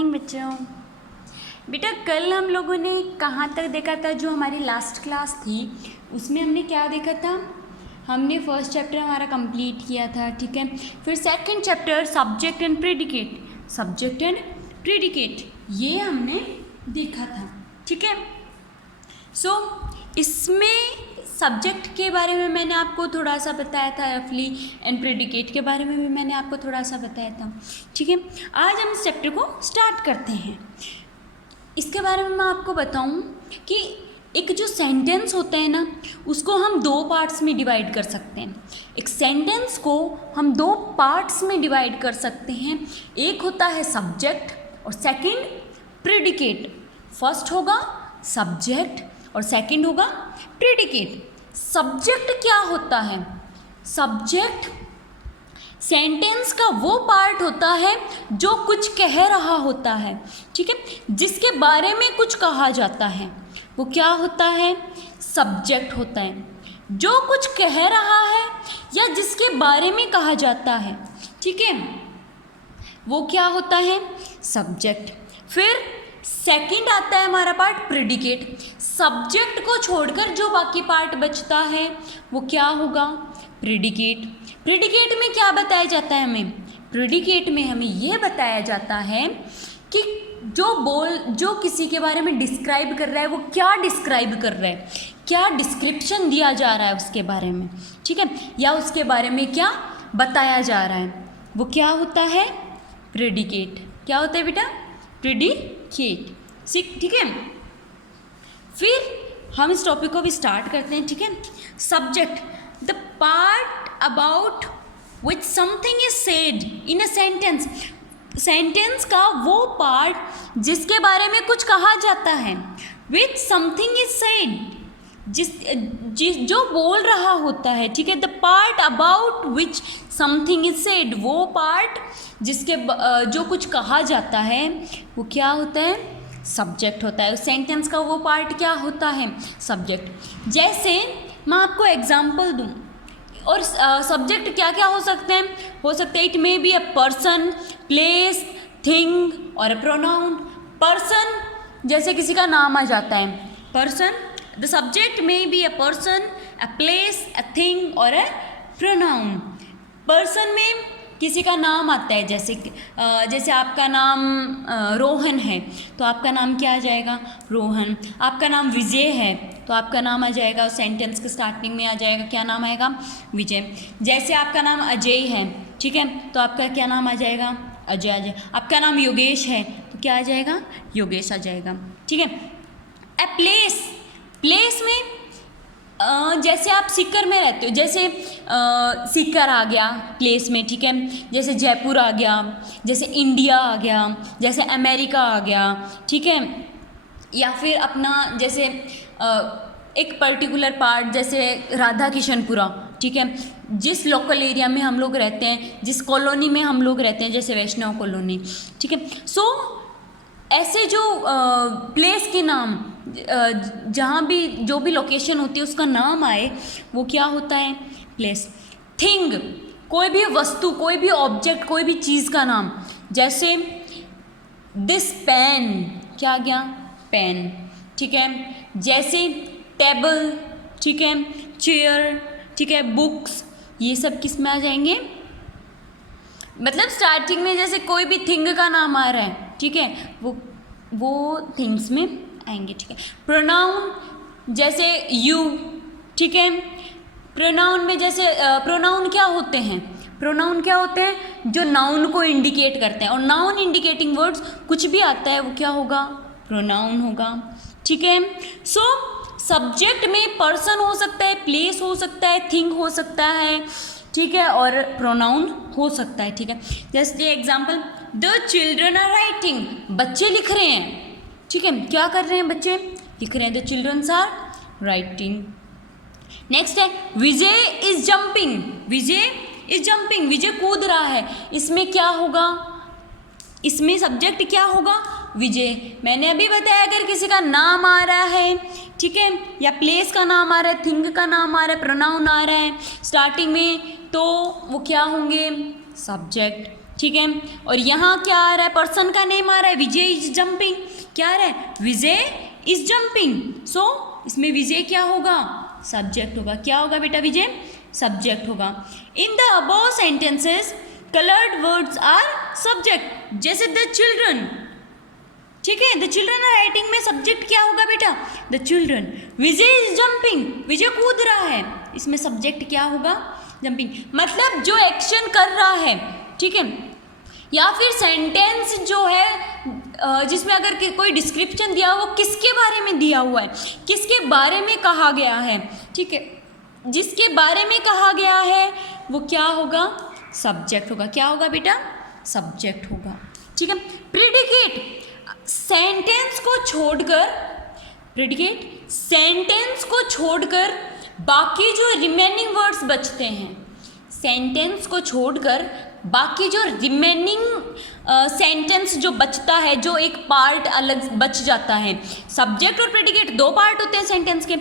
Morning बच्चों। बेटा कल हम लोगों ने कहाँ तक देखा था? जो हमारी लास्ट क्लास थी उसमें हमने क्या देखा था? हमने फर्स्ट चैप्टर हमारा कंप्लीट किया था, ठीक है। फिर second chapter subject and predicate ये हमने देखा था, ठीक है। सो इसमें सब्जेक्ट के बारे में मैंने आपको थोड़ा सा बताया था रफली, एंड प्रेडिकेट के बारे में भी मैंने आपको थोड़ा सा बताया था, ठीक है। आज हम इस चैप्टर को स्टार्ट करते हैं। इसके बारे में मैं आपको बताऊं कि एक जो सेंटेंस होता है ना, उसको हम दो पार्ट्स में डिवाइड कर सकते हैं। एक सेंटेंस को हम दो पार्ट्स में डिवाइड कर सकते हैं। एक होता है सब्जेक्ट और सेकंड प्रेडिकेट। फर्स्ट होगा सब्जेक्ट और सेकंड होगा प्रेडिकेट। सब्जेक्ट क्या होता है? सब्जेक्ट सेंटेंस का वो पार्ट होता है जो कुछ कह रहा होता है, ठीक है, जिसके बारे में कुछ कहा जाता है, वो क्या होता है? सब्जेक्ट होता है। जो कुछ कह रहा है या जिसके बारे में कहा जाता है, ठीक है, वो क्या होता है? सब्जेक्ट। फिर सेकंड आता है हमारा पार्ट प्रेडिकेट। सब्जेक्ट को छोड़कर जो बाकी पार्ट बचता है वो क्या होगा? प्रेडिकेट। प्रेडिकेट में क्या बताया जाता है हमें? प्रेडिकेट में हमें यह बताया जाता है कि जो किसी के बारे में डिस्क्राइब कर रहा है वो क्या डिस्क्राइब कर रहा है, क्या डिस्क्रिप्शन दिया जा रहा है उसके बारे में, ठीक है, या उसके बारे में क्या बताया जा रहा है, वो क्या होता है? प्रेडिकेट। क्या होता है बेटा? प्रेडिकेट, ठीक है। फिर हम इस टॉपिक को भी स्टार्ट करते हैं, ठीक है। Subject, the part about which something is said in a sentence. Sentence का वो पार्ट जिसके बारे में कुछ कहा जाता है। विच समथिंग इज सेड, जो बोल रहा होता है, ठीक है। The part about which something is said, वो पार्ट जिसके जो कुछ कहा जाता है वो क्या होता है? सब्जेक्ट होता है। उस सेंटेंस का वो पार्ट क्या होता है? सब्जेक्ट। जैसे मैं आपको एग्जांपल दूं, और सब्जेक्ट क्या क्या हो सकते हैं? हो सकते हैं it may be a person, place, thing और अ प्रोनाउन। पर्सन, जैसे किसी का नाम आ जाता है, person. The subject may be a person, a place, a thing और अ प्रोनाउन। पर्सन में किसी का नाम आता है, जैसे आपका नाम रोहन है तो आपका नाम क्या आ जाएगा? रोहन। आपका नाम विजय है तो आपका नाम आ जाएगा, सेंटेंस के स्टार्टिंग में आ जाएगा, क्या नाम आएगा? विजय। जैसे आपका नाम अजय है, ठीक है, तो आपका क्या नाम आ जाएगा? अजय। आपका नाम योगेश है तो क्या आ जाएगा? योगेश आ जाएगा, ठीक है। ए प्लेस, प्लेस में जैसे आप सीकर में रहते हो, जैसे सीकर आ गया प्लेस में, ठीक है। जैसे जयपुर आ गया, जैसे इंडिया आ गया, जैसे अमेरिका आ गया, ठीक है। या फिर अपना जैसे एक पर्टिकुलर पार्ट, जैसे राधा किशनपुरा, ठीक है, जिस लोकल एरिया में हम लोग रहते हैं, जिस कॉलोनी में हम लोग रहते हैं, जैसे वैष्णव कॉलोनी, ठीक है। सो ऐसे जो प्लेस के नाम, जहाँ भी जो भी लोकेशन होती है उसका नाम आए, वो क्या होता है? प्लेस। थिंग, कोई भी वस्तु, कोई भी ऑब्जेक्ट, कोई भी चीज़ का नाम। जैसे दिस पेन, क्या आ गया? पेन, ठीक है। जैसे टेबल, ठीक है, चेयर, ठीक है, बुक्स, ये सब किस में आ जाएंगे? मतलब स्टार्टिंग में जैसे कोई भी थिंग का नाम आ रहा है, ठीक है, वो थिंग्स में आएंगे, ठीक है। प्रोनाउन, जैसे यू, ठीक है। प्रोनाउन में जैसे प्रोनाउन क्या होते हैं? प्रोनाउन क्या होते हैं? जो नाउन को इंडिकेट करते हैं, और नाउन इंडिकेटिंग वर्ड्स कुछ भी आता है वो क्या होगा? प्रोनाउन होगा, ठीक है। सो सब्जेक्ट में पर्सन हो सकता है, प्लेस हो सकता है, थिंग हो सकता है, ठीक है, और प्रोनाउन हो सकता है, ठीक है। जैसे example, the children are writing, बच्चे लिख रहे हैं, ठीक है। क्या कर रहे हैं? बच्चे लिख रहे हैं। The childrens are writing. Next है Vijay is jumping, Vijay is jumping, Vijay कूद रहा है। इसमें क्या होगा? इसमें सब्जेक्ट क्या होगा? विजय। मैंने अभी बताया अगर किसी का नाम आ रहा है, ठीक है, या प्लेस का नाम आ रहा है, थिंग का नाम आ रहा है, प्रोनाउन आ रहा है स्टार्टिंग में, तो वो क्या होंगे? सब्जेक्ट, ठीक है। और यहाँ क्या आ रहा है, पर्सन का नेम आ रहा है, विजय इज जंपिंग। क्या आ रहा है, विजय इज जंपिंग। सो इसमें विजय क्या होगा, सब्जेक्ट होगा। क्या होगा बेटा, विजय सब्जेक्ट होगा। In the above sentences coloured words are subject, जैसे द चिल्ड्रन, ठीक है, द चिल्ड्रन आर राइटिंग में सब्जेक्ट क्या होगा बेटा, the children. Vijay is jumping, Vijay कूद रहा है, इसमें सब्जेक्ट क्या होगा, जंपिंग। मतलब जो एक्शन कर रहा है, ठीक है। या फिर सेंटेंस जो है जिसमें अगर कोई डिस्क्रिप्शन दिया हुआ, वो किसके बारे में दिया हुआ है, किसके बारे में कहा गया है, ठीक है, जिसके बारे में कहा गया है वो क्या होगा, सब्जेक्ट होगा। क्या होगा बेटा, सब्जेक्ट होगा, ठीक है। प्रेडिकेट, सेंटेंस को छोड़कर, प्रेडिकेट सेंटेंस को छोड़कर बाकी जो रिमेनिंग वर्ड्स बचते हैं, सेंटेंस को छोड़कर बाकी जो रिमेनिंग सेंटेंस जो बचता है, जो एक पार्ट अलग बच जाता है। सब्जेक्ट और प्रेडिकेट दो पार्ट होते हैं सेंटेंस के।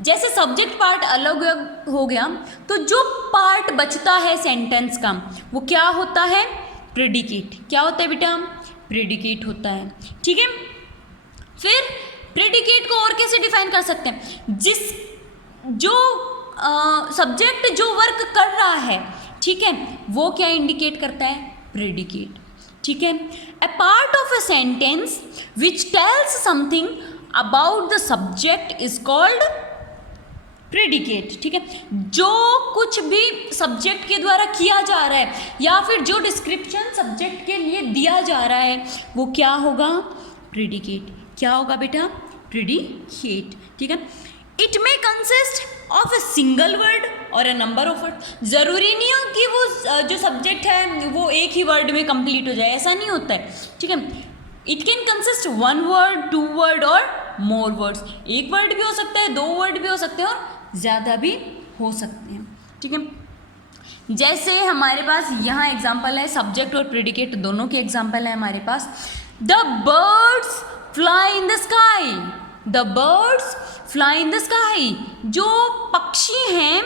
जैसे सब्जेक्ट पार्ट अलग हो गया तो जो पार्ट बचता है सेंटेंस का वो क्या होता है, प्रेडिकेट। क्या होता है बेटा, प्रेडिकेट होता है, ठीक है। फिर प्रेडिकेट को और कैसे डिफाइन कर सकते हैं, जो सब्जेक्ट जो वर्क कर रहा है, ठीक है, वो क्या इंडिकेट करता है, प्रेडिकेट, ठीक है। A part of a sentence which tells something about the subject is called predicate, ठीक है। जो कुछ भी सब्जेक्ट के द्वारा किया जा रहा है या फिर जो डिस्क्रिप्शन सब्जेक्ट के लिए दिया जा रहा है वो क्या होगा, प्रेडिकेट। क्या होगा बेटा, प्रेडिकेट, ठीक है। It may consist of a single word और ए नंबर ऑफ वर्ड। ज़रूरी नहीं है कि वो जो सब्जेक्ट है वो एक ही वर्ड में कंप्लीट हो जाए, ऐसा नहीं होता है, ठीक है। It can consist one word, two word और मोर वर्ड्स। एक वर्ड भी हो सकता है, दो वर्ड भी हो सकते हैं और ज़्यादा भी हो सकते हैं, ठीक है। जैसे हमारे पास यहाँ एग्जाम्पल है, सब्जेक्ट और प्रेडिकेट दोनों के एग्जाम्पल है हमारे पास। The birds fly in the sky, the birds fly in the sky, जो पक्षी हैं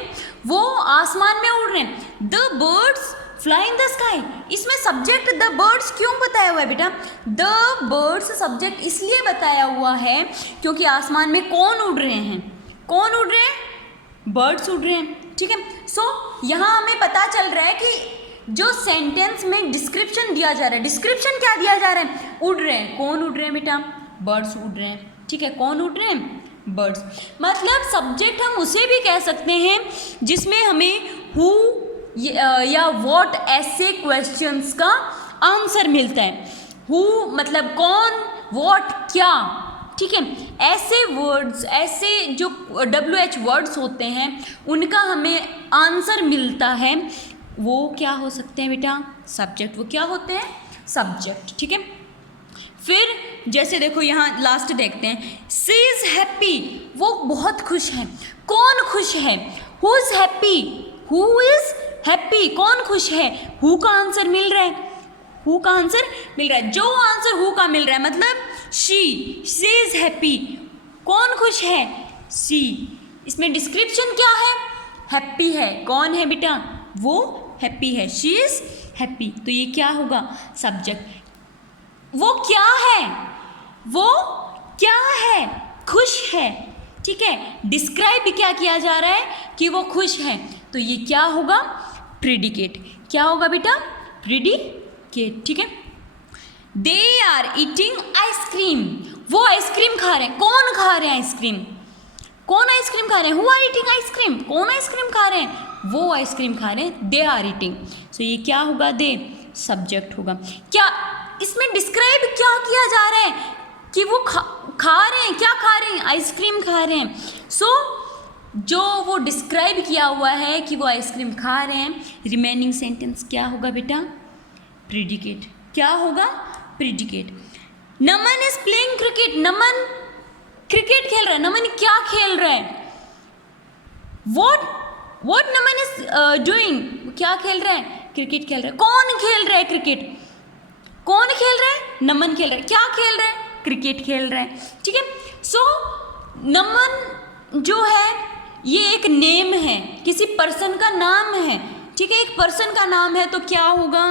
वो आसमान में उड़ रहे हैं। The birds fly in the sky, इसमें सब्जेक्ट द बर्ड्स क्यों बताया हुआ है बेटा, द बर्ड्स सब्जेक्ट इसलिए बताया हुआ है क्योंकि आसमान में कौन उड़ रहे हैं, कौन उड़ रहे हैं, बर्ड्स उड़ रहे हैं, ठीक है। सो यहाँ हमें पता चल रहा है कि जो सेंटेंस में डिस्क्रिप्शन दिया जा रहा है, डिस्क्रिप्शन क्या दिया जा रहा है, उड़ रहे हैं। कौन उड़ रहे हैं बेटा, बर्ड्स उड़ रहे हैं, ठीक है। कौन उड़ रहे हैं, बर्ड्स। मतलब सब्जेक्ट हम उसे भी कह सकते हैं जिसमें हमें हु या व्हाट ऐसे क्वेश्चंस का आंसर मिलता है। हु मतलब कौन, व्हाट क्या, ठीक है। ऐसे वर्ड्स, ऐसे जो WH वर्ड्स होते हैं उनका हमें आंसर मिलता है, वो क्या हो सकते हैं बेटा, सब्जेक्ट। वो क्या होते हैं, सब्जेक्ट, ठीक है। फिर जैसे देखो यहाँ लास्ट देखते हैं, शी इज हैप्पी, वो बहुत खुश है। कौन खुश है, who is happy, who is happy, कौन खुश है, हु का आंसर मिल रहा है, हु का आंसर मिल रहा है। जो आंसर हु का मिल रहा है मतलब शी इज हैप्पी, कौन खुश है, शी। इसमें डिस्क्रिप्शन क्या है, हैप्पी है। कौन है बेटा, वो हैप्पी है, शी इज हैप्पी। तो ये क्या होगा, सब्जेक्ट। वो क्या है, वो क्या है, खुश है, ठीक है। डिस्क्राइब क्या किया जा रहा है कि वो खुश है, तो ये क्या होगा, प्रेडिकेट। क्या होगा बेटा, प्रेडिकेट, ठीक है। दे आर ईटिंग आइसक्रीम, वो आइसक्रीम खा रहे हैं। कौन खा रहे हैं आइसक्रीम, कौन आइसक्रीम खा रहे हैं, हु आर ईटिंग आइसक्रीम, कौन आइसक्रीम खा रहे हैं, वो आइसक्रीम खा रहे हैं, दे आर ईटिंग। सो ये क्या होगा, दे सब्जेक्ट होगा। क्या इसमें डिस्क्राइब क्या किया जा रहा है कि वो खा रहे हैं, क्या खा रहे हैं, आइसक्रीम खा रहे हैं। सो जो वो डिस्क्राइब किया हुआ है कि वो आइसक्रीम खा रहे हैं, रिमेनिंग सेंटेंस क्या होगा बेटा, प्रेडिकेट। क्या होगा, predicate. Naman is playing cricket, Naman cricket खेल रहा है। नमन क्या खेल रहा है, वॉट नमन इज डूइंग, क्या खेल रहा है, क्रिकेट खेल रहा है। कौन खेल रहा है क्रिकेट, कौन खेल रहा है, नमन खेल रहा है। क्या खेल रहा है, क्रिकेट खेल रहा है, ठीक है। सो नमन जो है ये एक नेम है, किसी पर्सन का नाम है, ठीक है, एक पर्सन का नाम है तो क्या होगा,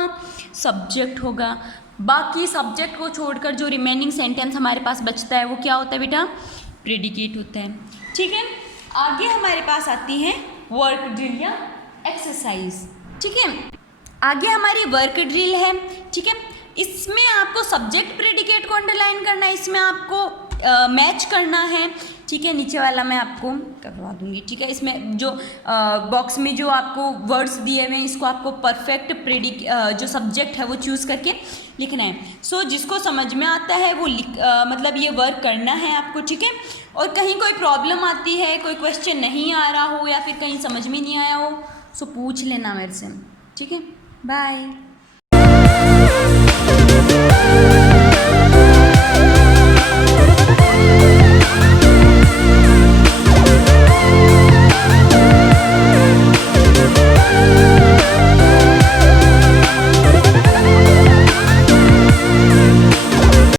सब्जेक्ट होगा। बाकी सब्जेक्ट को छोड़कर जो रिमेनिंग सेंटेंस हमारे पास बचता है वो क्या होता है बेटा, प्रेडिकेट होता है। ठीक है, आगे हमारे पास आती है वर्क ड्रिल या एक्सरसाइज। ठीक है, आगे हमारी वर्क ड्रिल है। ठीक है, इसमें आपको सब्जेक्ट प्रेडिकेट को अंडरलाइन करना है, इसमें आपको मैच करना है। ठीक है, नीचे वाला मैं आपको करवा दूंगी। ठीक है, इसमें जो बॉक्स में जो आपको वर्ड्स दिए हुए हैं इसको आपको परफेक्ट जो सब्जेक्ट है वो चूज़ करके लिखना है। सो जिसको समझ में आता है वो मतलब ये वर्क करना है आपको। ठीक है, और कहीं कोई प्रॉब्लम आती है, कोई क्वेश्चन नहीं आ रहा हो या फिर कहीं समझ में नहीं आया हो, सो पूछ लेना मेरे से। ठीक है, बाय।